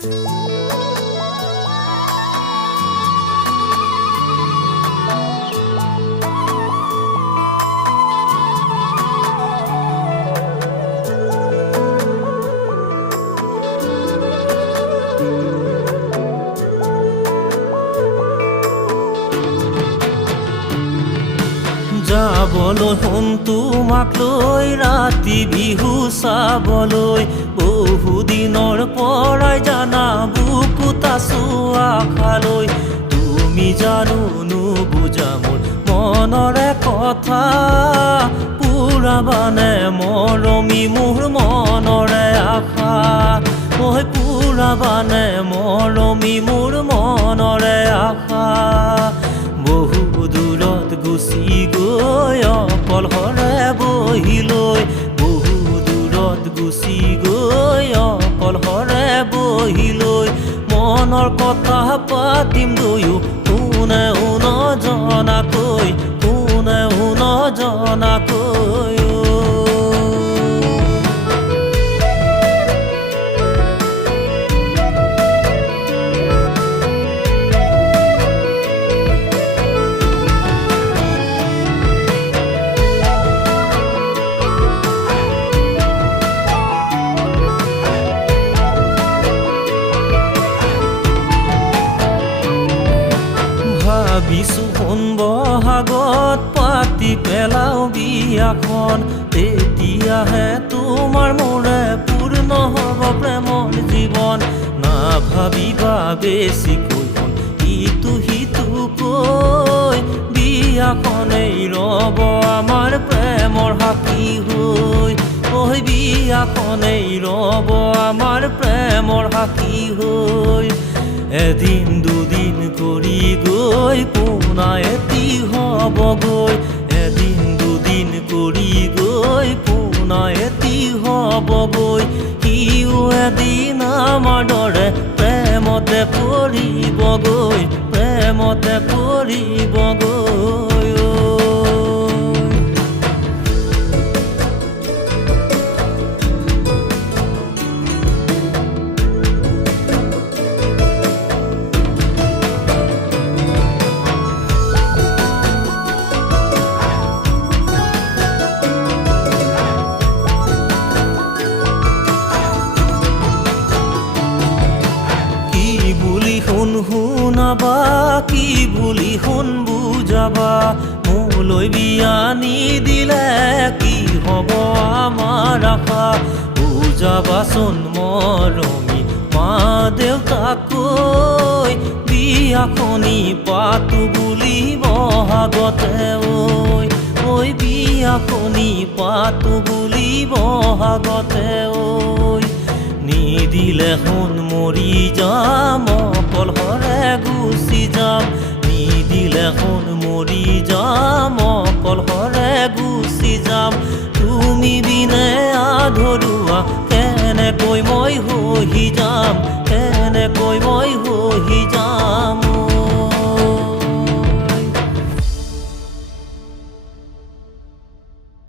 যাবলৈ শুন তোমাক লৈ ৰাতি বিহু চাবলৈ বহুদিনৰ পৰাই জানা বুকুত আছো আশালৈ তুমি জানো নুবুজা মোৰ মনৰে কথা পুৰাবানে মৰমী মোৰ মনৰে আশা মই পুৰাবানে মৰমী মোৰ মনৰে আশা বহু দূৰত গুচি গৈ অকলশৰে বহিলৈ বহু দূৰত গুচি গৈ অকলশৰে বহিলৈ মনৰ কথা পাতিম দুয়ো কোনেও নজনাকৈ কোনেও নজনাকৈ ভাবিছো শুন বহাগত পাতি পেলাও বিয়াখন তেতিয়াহে তোমাৰ মোৰে পূৰ্ণ হ'ব প্ৰেমৰ জীৱন নাভাবিবা বেছিকৈ শুন ইটো সিটোকৈ বিয়াখনেই ৰ'ব আমাৰ প্ৰেমৰ সাক্ষী হৈ ঐ বিয়াখনেই ৰ'ব আমাৰ প্ৰেমৰ সাক্ষী হৈ এদিন দুদিন কৰি গৈ পোনা এটি হ'বগৈ এদিন দুদিন কৰি গৈ পোনা এটি হ'বগৈ সিও এদিন আমাৰ দৰে প্ৰেমতে পৰিবগৈ প্ৰেমতে পৰিবগৈ শুনাবা কি বুলি শুন বুজাবা মোলৈ বিয়া নিদিলে কি হ'ব আমাৰ আশা বুজাবাচোন মৰমী মা দেউতাকৈ বিয়াখনি পাতো বুলি বহাগতে ঐ বিয়াখনি পাতো বুলি বহাগতে নিদিলে শুন মৰি যাম অকলশৰে গুচি যাম নিদিলে শুন মৰি যাম অকলশৰে গুচি যাম তুমি বিনে আধৰুৱা কেনেকৈ মই হৈ যাম কেনেকৈ মই